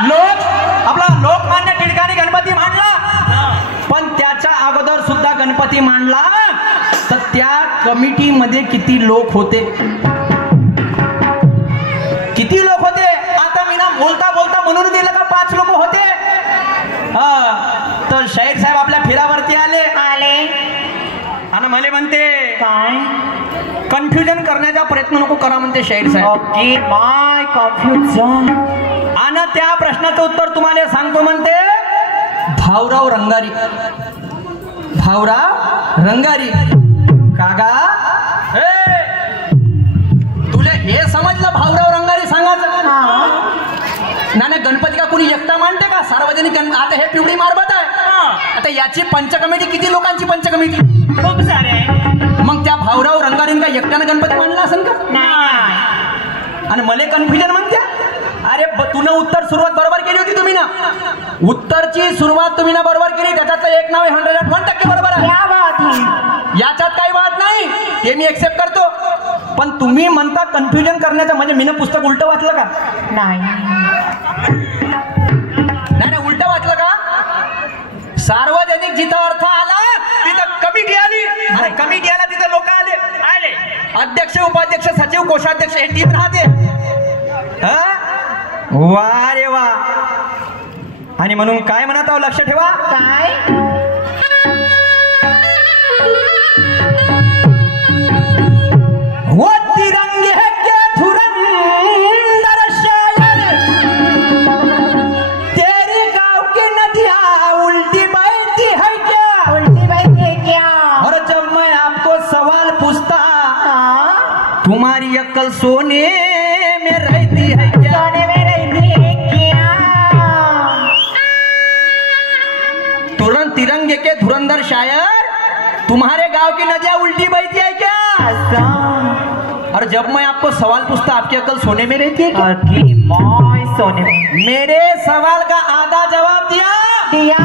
आपला लोकमान्य टिळकांनी गणपती मांडला, पण त्याच्या अगोदर सुद्धा गणपती मांडला तर त्या कमिटीमध्ये किती लोक होते, किती लोक होते? आता मी ना बोलता बोलता म्हणून दिलं का 5 लोक होते. तर शाहीर साहेब आपल्या फिरावरती आले आणि मला म्हणते काय कन्फ्युजन करण्याचा प्रयत्न नको करा म्हणते शाहीर साहेब. ओके माय कन्फ्युजन. आणि त्या प्रश्नाचं उत्तर तुम्हाला सांगतो म्हणते भाऊराव रंगारी. भाऊराव रंगारी कागा तुला हे समजलं भाऊराव रंगारी सांगायचं ना? गणपती का कोणी एकटा मांडते का? सार्वजनिक आता हे पिवळी मारबत आहे. आता याची पंच कमिटी किती लोकांची पंच कमिटी? खूप सारे. मग त्या भाऊराव रंगारीन का एकट्यानं गणपती मांडला असेल का? नाही. आणि मला कन्फ्युजन म्हणते. अरे तुला उत्तर सुरुवात बरोबर केली होती तुम्ही ना. उत्तरची सुरुवात तुम्ही ना बरोबर केली, त्याच्यातलं एक नाव 101% बरोबर आहे. याच्यात काही वाद नाही, हे मी एक्सेप्ट करतो. पण तुम्ही म्हणता कन्फ्युजन करण्याचं, म्हणजे मी पुस्तक उलट वाचलं का? नाही नाही उलट वाचलं का? सार्वजनिक जिथं अर्थ आला तिथं कमिटी आली, आणि कमिटी आला तिथं लोक आले. अध्यक्ष, उपाध्यक्ष, सचिव, कोषाध्यक्ष हे टीम राहते. वा रे वा. आणि म्हणून काय म्हणत आहो लक्ष ठेवा. काय वो तिरंगे के धुरंधर शायर, तेरी गांव की नदियाँ उल्टी बहती है क्या? उल्टी बहती क्या? और जब मैं आपको सवाल पूछता तुम्हारी अक्ल सोने में रहती है क्या? सोने में रहती है क्या? तुरंत तिरंगे के धुरंधर शायर, तुम्हारे गांव की नदियाँ उल्टी बहती है क्या? और जब मैं आपको सवाल पूछता आपकी अकल सोने में रहती है क्या? सोने में. मेरे सवाल का आधा जवाब दिया,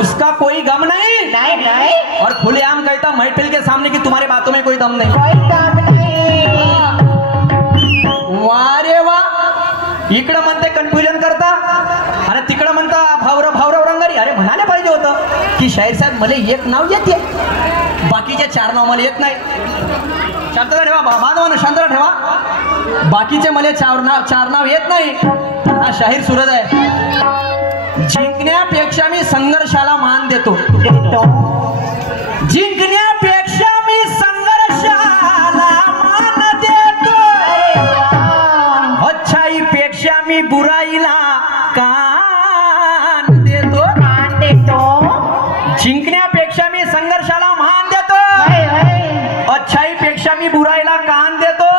उसका कोई गम नहीं. नहीं. और खुलेआम कहता महफिल के सामने कि तुम्हारे बातों में कोई दम नहीं. कोई काम नहीं. वाह रे वाह. इकडं म्हणते कन्फ्युजन करता आणि तिकडं म्हणता भाऊराव रंगारी. अरे म्हणाले पाहिजे होतं की शाहीर साहेब मला एक नाव येते, बाकीचे 4 नाव मला येत नाही. शांतता ठेवा बांधवानं, शांतता ठेवा. बाकीचे मला 4 नाव येत नाही. हा शाहीर सूरज आहे. जिंकण्यापेक्षा मी संघर्षाला मान देतो. जिंकण्यापेक्षा मी संघर्षाला मान देतो. अच्छाईपेक्षा मी बुराईला कान देतो. जिंकण्यापेक्षा मी संघर्षाला मान देतो, अच्छाईपेक्षा मी बुराईला कान देतो.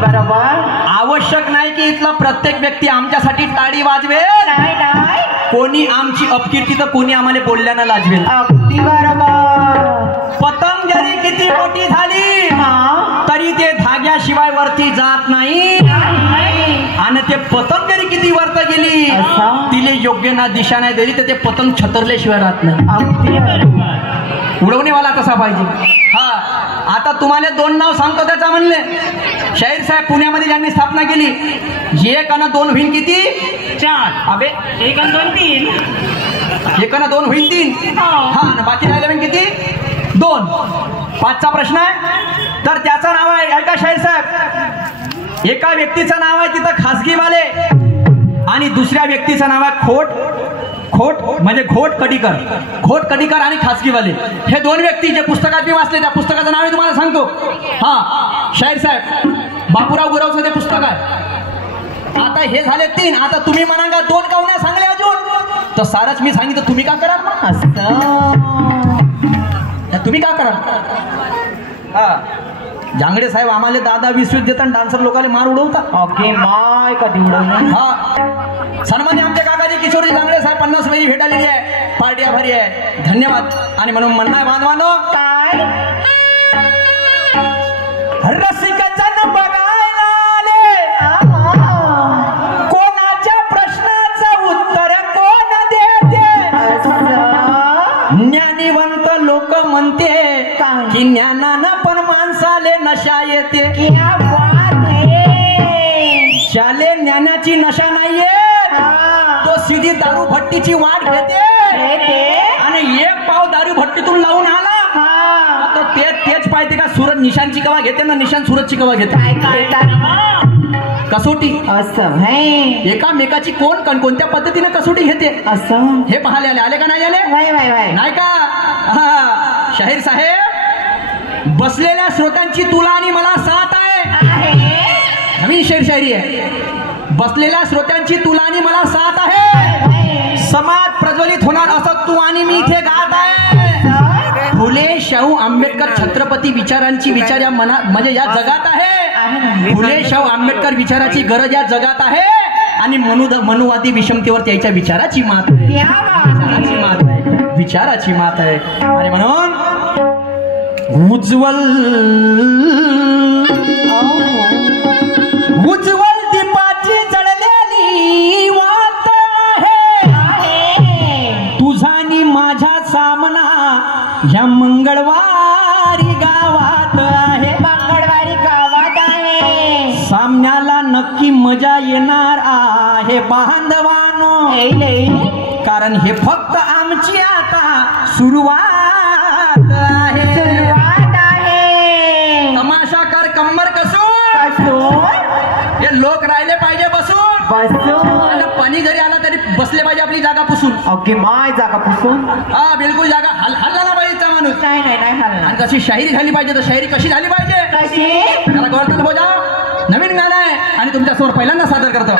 बरोबर. आवश्यक नाही की इथला प्रत्येक व्यक्ती आमच्यासाठी टाळी वाजवेल. कोणी आमची अपकीर्ती तर कोणी आम्हाला बोलल्यानं लाजवेल. अगदी बरोबर. पतंग जरी किती मोठी झाली तरी ते धाग्याशिवाय वरती जात नाही. आणि ते पतंग जरी किती वरत गेली तिले योग्य ना दिशा नाही दिली तर ते पतंग छतरल्याशिवाय राहत नाही. उडवणीवाला तसा पाहिजे. हा आता तुम्हाला 2 नाव सांगतो त्याचा म्हणले. शाहीर साहेब पुण्यामध्ये ज्यांनी स्थापना केली, 1 आणि 2 होईल किती? 4. अबे 1 आणि 2 3. 1 आणि 2 होईल 3. हा किती राहिले किती? 2. 5चा प्रश्न आहे. तर त्याचं नाव आहे ऐका शाहीर साहेब. एका व्यक्तीचं नाव आहे तिथं खासगीवाले आणि दुसऱ्या व्यक्तीचं नाव आहे खोट म्हणजे घोट कडिकर आणि खासगीवाले. हे 2 व्यक्ती जे पुस्तकात मी वाचले, त्या पुस्तकाचं नाव मी तुम्हाला सांगतो. हा शाहीर साहेब बापूराव गुरवचं ते पुस्तक आहे. आता हे झाले 3. आता तुम्ही म्हणा का 2 काहून नाही सांगले अजून? तर सारच मी सांगितलं, तुम्ही का कराल? तुम्ही का कराल? जांगडे साहेब आम्हाला 10-20 देतात, डान्सर लोकांना मार उडवता. ओके माय कधी उडवलं. हा सन्मान्य आमच्या काकाजी किशोरी जांगडे साहेब 50 वेळी भेटालेली आहे. पार्टी आभारी आहे, धन्यवाद. आणि म्हणून म्हणणं बांधवानो काय रसिक जन बघायला आले, कोणाच्या प्रश्नाचं उत्तर कोण देते? ज्ञानीवंत लोक म्हणते की ज्ञानानं पण माणसाले नशा येते. शाले ज्ञानाची नशा नाहीये, भट्टीची वाट घेते आणि एक पाव दारू भट्टीतून लावून आला तर तेच पाहिजे का सूरज निशांची कवा घेते ना निशांत सूरजची कवा घेते कसोटी असं है एकामेकाची कोण कोणत्या पद्धतीने कसोटी घेते असं हे पाहायला आले का नाही आले वाय नाही का हा शाहीर साहेब बसलेल्या श्रोत्यांची तुला आणि मला साथ आहे नवीन शेर शायरी आहे बसलेल्या श्रोत्यांची तुला आणि मला साथ आहे समाज प्रज्वलित होणार असं तू आणि मी इथे गात आहे फुले शाहू आंबेडकर छत्रपती विचारांची विचार या मनात म्हणजे या जगात आहे फुले शाहू आंबेडकर विचाराची गरज या जगात आहे आणि मनुवादी विषमतेवर त्याच्या विचाराची मात आहे विचाराची मात आहे आणि म्हणून उज्ज्वल दीपाची जळलेली वाट आहे तुझा आणि माझा सामना ह्या मंगळवारी गावात आहे सामन्याला नक्की मजा येणार आहे बांधवानो कारण हे फक्त आमची आता सुरुवात आहे तमाशा कर कंबर कसून हे लोक राहिले पाहिजे बसून पाणी जरी आला तरी बसले पाहिजे आपली जागा पुसून ओके माय जागा पुसून हा बिलकुल जागा हल्ला पाहिजे माणूस नाही हल्ला आणि कशी शायरी झाली पाहिजे तर शायरी कशी झाली पाहिजे त्याला गौरतल हो जा नवीन गाणं आहे आणि तुमच्या समोर पहिल्यांदा सादर करतो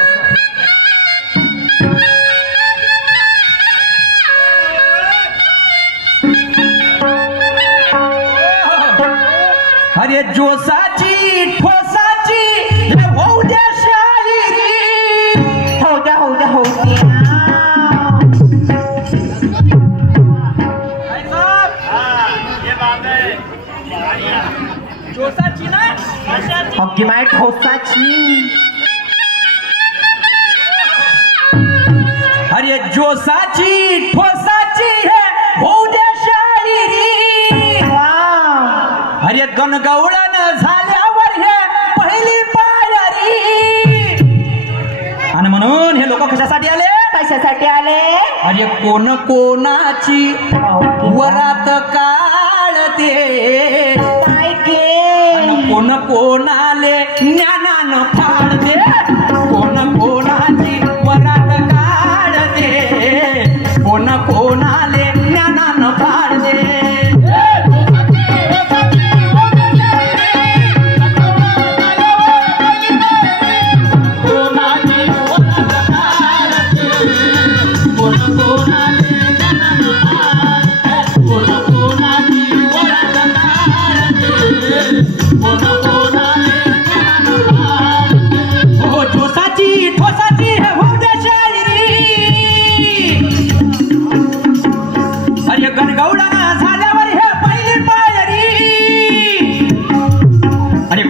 अरे जोसाची ठोसाची होऊ द्या शायरी होऊ द्या जोसाची ना ओके माय ठोसाची अरे जोसाची ठोसाची है होऊ द्या शायरी अरे गणगवळण झाल्यावर हे पहिली पायरी आणि म्हणून हे लोक कशासाठी आले अरे कोण कोणाची वरात काढते कोण कोणाले ज्ञानानं फाडते कोण कोणाची वरात काढते कोण कोणाले ज्ञानानं फाडते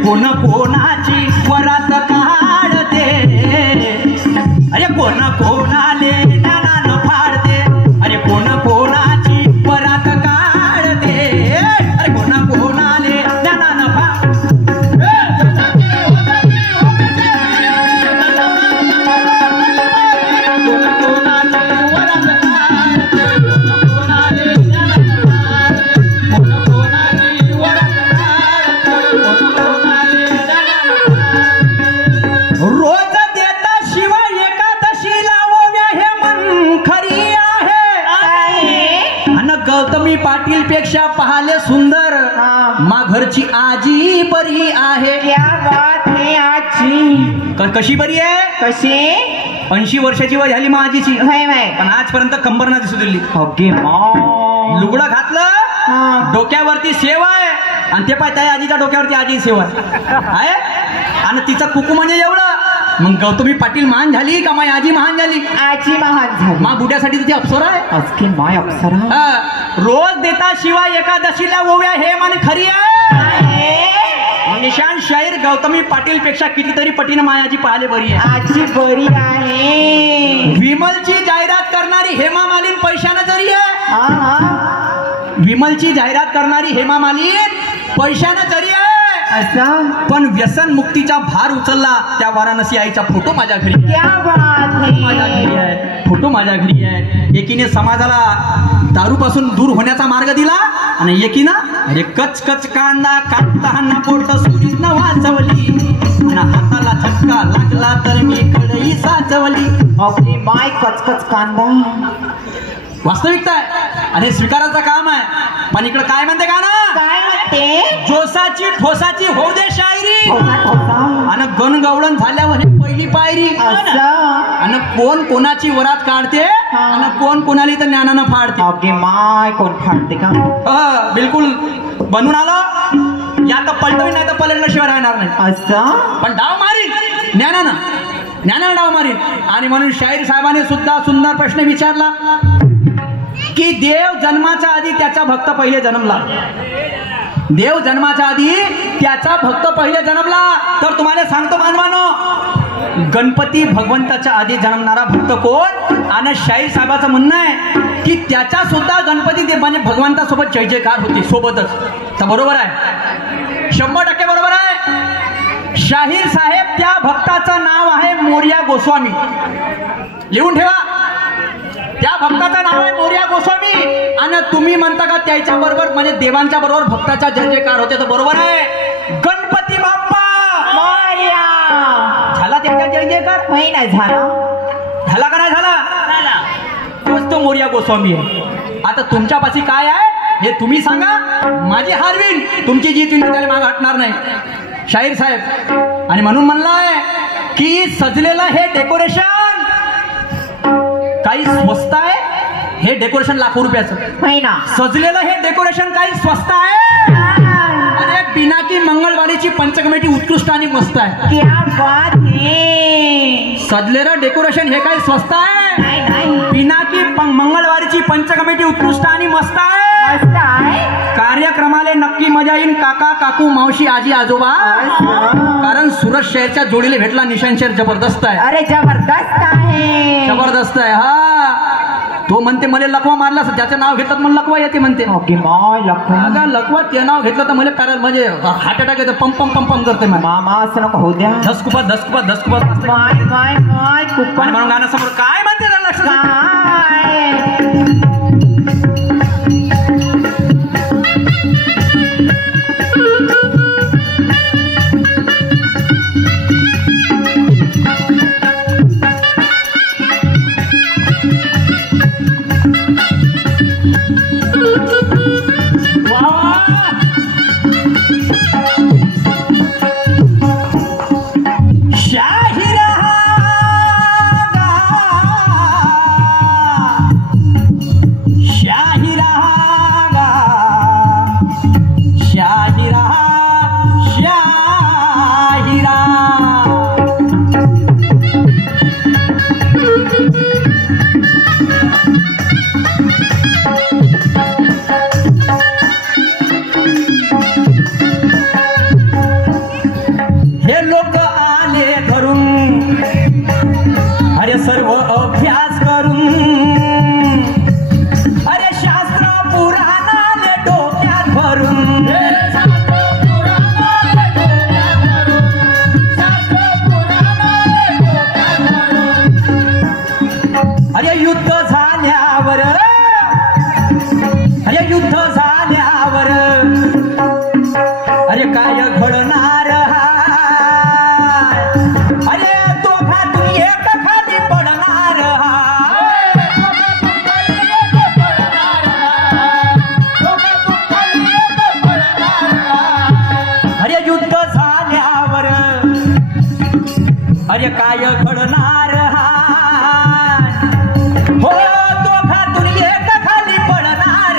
कोण कोणाची वरात काढते अरे कोण कोणाले ज्ञानानं फाडते अरे कोण कोणाची वरात काढते अरे कोण कोणाले ज्ञानानं रोज देता शिवाय एकादशीला ओव्या हे मन खरी आहे आणि गौतमी पाटील पेक्षा पाहाले सुंदर मा घरची आजी बरी आहे क्या बात है आजी कशी बरी आहे कशी 80 वर्षाची वय झाली मा आजीची पण आजपर्यंत कंबर ना दिसू दिली ओके लुगडं घातलं डोक्यावरती सेवा आहे आणि ते पाय त्या आजीच्या डोक्यावरती आजी सेवा आहे आणि तिचं कुकू म्हणजे एवढं मग गौतमी पाटील महान झाली का माय आजी महान झाली आजी महान झाली मा बुड्यासाठी तुझी अप्सरा आहे असके माय अप्सरा रोज देता शिवाय एकादशीला ओव्या हे मन खरी आहे निशान शाहीर गौतमी पाटील पेक्षा कितीतरी पटीनं मायाजी पाहिले बरी आहे आजी बरी आहे विमलची जाहिरात करणारी हेमा मालिनी पैशानं जरी आहे विमलची जाहिरात करणारी हेमा मालिनी पैशानं जरी आहे पण व्यसन मुक्तीचा भार उचलला त्या वाराणसी आईचा फोटो माझ्या घरी क्या बात है माझ्या घरी आहे फोटो माझ्या घरी आहे. एकीने समाजाला दारूपासून दूर होण्याचा मार्ग दिला आणि एकीनं अरे कच कच कांदा काढताना पोट सुरीत वाचवली आणि हाताला झटका लागला तर मी कढई साचवली. अगदी माय कचकच कांदा. वास्तविकता आहे आणि हे स्वीकारायचं काम आहे. पण इकडे काय म्हणते का ना, काय म्हणते? जोसाची ठोसाची होऊ दे शायरी ठोसा ठोसा. आणि गणगवळण झाल्यावर हे पहिली पायरी. असं. आणि कोण कोणाची वरात काढते आणि कोण कोणाला तर ज्ञानानं फाडते. अगदी माय कोण फाडते का? बिलकुल बनून आलं या तर पलटवी नाही तर पलटल्याशिवाय राहणार नाही. असं. पण डाव मारीन ज्ञानानं डाव मारीन. आणि म्हणून शाहीर साहेबांनी सुद्धा सुंदर प्रश्न विचारला की देव जन्माच्या आधी त्याचा भक्त पहिले जन्मला. देव जन्माच्या आधी त्याचा भक्त पहिले जन्मला. तर तुम्हाला सांगतो मानवानो, गणपती भगवंताच्या आधी जन्मणारा भक्त कोण? आणि शाहीर साहेबाचं म्हणणं आहे की त्याचा सुद्धा गणपती देवाने भगवंतासोबत जय जयकार होते सोबतच. तर बरोबर आहे, 100% बरोबर आहे. शाहीर साहेब त्या भक्ताचं नाव आहे मोरया गोस्वामी. लिहून ठेवा, त्या भक्ताचं नाव आहे मोरया गोस्वामी. आणि तुम्ही म्हणता का त्याच्या बरोबर म्हणजे देवांच्या बरोबर भक्ताचा जय जयकार होते. तर बरोबर आहे, गणपती बाप्पा मोरया. झाला त्याचा जय जयकार? नाही नाही झाला. झाला का नाही झाला? तोच तो मोरया गोस्वामी आहे. आता तुमच्यापाशी काय आहे हे तुम्ही सांगा. माझी हारवीन, तुमची जी तुम्ही त्याला मागे हटणार नाही शाहीर साहेब. आणि म्हणून म्हणलाय की सजलेलं हे डेकोरेशन काही स्वस्त आहे. हे डेकोरेशन लाखो रुपयाचं. नाही ना. सजलेलं हे डेकोरेशन काही स्वस्त आहे. अरे पिनाकी मंगळवारीची पंचकमेटी उत्कृष्ट आणि मस्त आहे. क्या बात है. सजलेलं डेकोरेशन हे काही स्वस्त आहे. नाही नाही. पिनाकी मंगळवारीची पंचकमेटी उत्कृष्ट आणि मस्त आहे. मस्त आहे. कार्यक्रमाला नक्की मजा येईल. काका काकू मावशी आजी आजोबा. कारण सुरत शहरच्या जोडीला भेटला निशान शहर जबरदस्त आहे. अरे जबरदस्त आहे. जबरदस्त आहे. हा तो म्हणते मला लकवा मारला, ज्याचं नाव घेतलं तर मला लकवा येते म्हणते. ओके माय लखवा. लकवा ते नाव घेतलं तर मला कारण म्हणजे हार्ट अटॅक येतं. पंप पंप पंप करते मामा असं नको होऊ द्या. धसकुपात धसकुपात धसकुपात. माय माय माय कुपन. म्हणून गाण्यासमोर काय म्हणते जरा लक्ष द्या. काय सर्व अभ्यास करून अरे शास्त्र पुराणाले डोक्यात भरून अरे युद्ध झाल्यावर अरे काय घडणार अरे दोघा तुम्ही एक खाली पडणार अरे युद्ध झाल्यावर अरे काय घडणार हो दोघातून एक खाली पडणार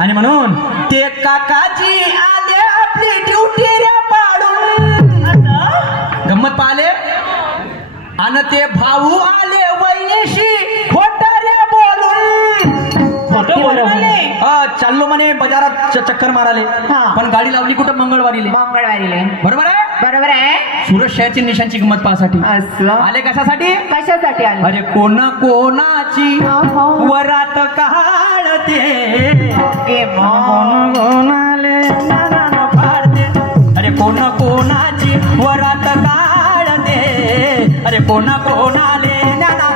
आणि म्हणून ते काकाजी आले आपली ड्युटी रे पाडून गंमत पाहिले आणि ते भाऊ आले वहिनीशी खोटं रे बोलून चाललो म्हणे बाजारात चक्कर माराले पण गाडी लावली कुठं मंगळवारीले बरोबर आहे बरोबर आहे. सुरत शहरची निशांची किंमत पाहण्यासाठी असं आले कशासाठी कशासाठी आले? अरे कोणा कोणाची वरात काढते कोणाले कोणा कोणाले ज्ञाना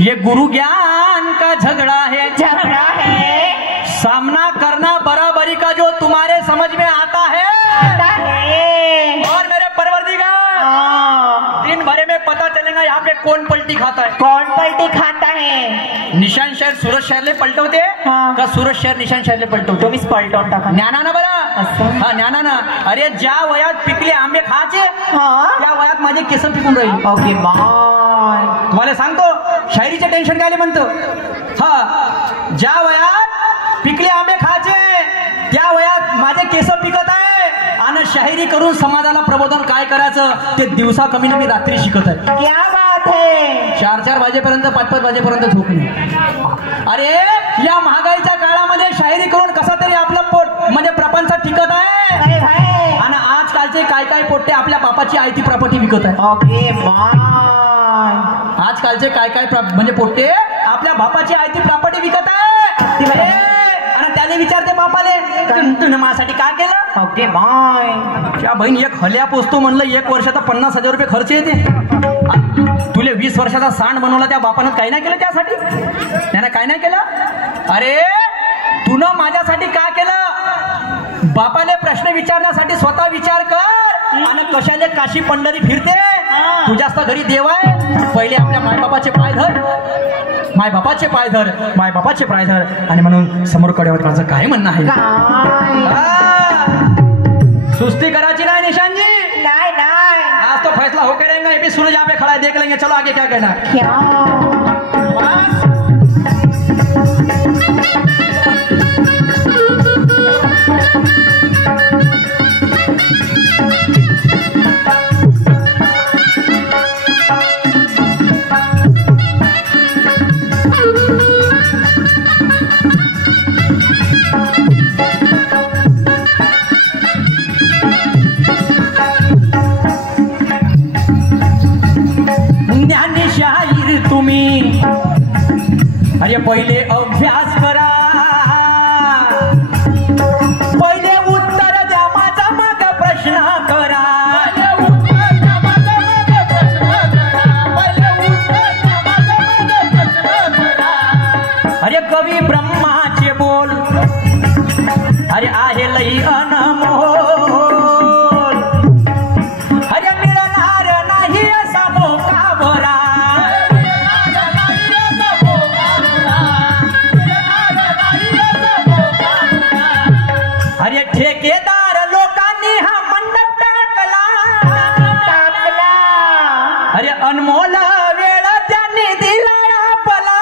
ये गुरु ज्ञान का झगड़ा है सामना करना बराबरी का जो तुम्हारे समझ में आता है और मेरे परवरदिगार दिन भरे में पता चलेगा यहाँ पे कौन पलटी खाता है निशांत शहर सूरत शहरले पलटवते का सूरत शहर निशांत शहरले पलटवते तुम्हीच पलटवून टाका ज्ञाना ना बरं हा ज्ञाना ना अरे ज्या वयात पिकले आंबे खायचे त्या वयात माझे केस पिकून राहील ओके तुम्हाला सांगतो शायरीचे टेन्शन काय म्हणतो हा ज्या वयात पिकले आंबे खायचे त्या वयात माझे केस पिकत आहे आणि शायरी करून समाजाला प्रबोधन काय करायचं ते दिवसा कमी मी रात्री शिकत आहे क्या बात है 4-4 वाजेपर्यंत 5-5 वाजेपर्यंत झोपणे अरे या महागाईच्या काळामध्ये शायरी करून कसा तरी आपलं पोट म्हणजे प्रपंच टिकत आहे आणि आजकालचे काय पोट्टे आपल्या बापाची आयती प्रॉपर्टी विकत आहे ओके आजकालचे काय म्हणजे पोट्टे आपल्या बापाची आयती प्रॉपर्टी विकत आहे आणि त्याने विचारते बापाले तुने माझ्यासाठी काय केलं ओके बाय त्या बहीण एक हल्या पोचतो म्हणलं 1 वर्षाचा 50,000 रुपये खर्च येते तुले 20 वर्षाचा सांड बनवला त्या बापानं काही नाही केलं त्यासाठी त्यानं काय नाही केलं अरे तुनं माझ्यासाठी काय केलं बापाले प्रश्न विचारण्यासाठी स्वतः विचार कर आणि कशाले काशी पंढरी फिरते तू जास्त घरी देव आहे पहिले आपल्या मायबापाचे पाय धर मायबापाचे पाय धर आणि म्हणून समोर कड्यावर माझं काय म्हणणं आहे सुस्ती करायची नाही निशांतजी नहीं आज तो फैसला हो करेंगे ये भी सूरज यहाँ पे खड़ा है देख लेंगे चलो आगे क्या कहना क्या तुम्ही अरे पहिले अभ्यास करा पहिले उत्तर द्या माझा मग प्रश्न करा अरे कवी ब्रह्माचे बोल अरे आहे लई अनमोल अरे मिळणार नाही असा मोका भरा अरे ठेकेदार लोकांनी हा मंडप टाकला अरे अनमोल वेळ त्यांनी दिला आपला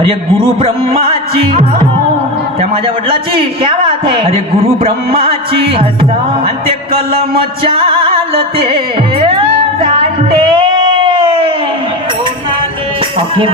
अरे गुरु ब्रह्माची त्या माझ्या वडिलाची क्या बात है अरे गुरु ब्रह्माची अच्छा आणि ते कलम चालते जानते ओके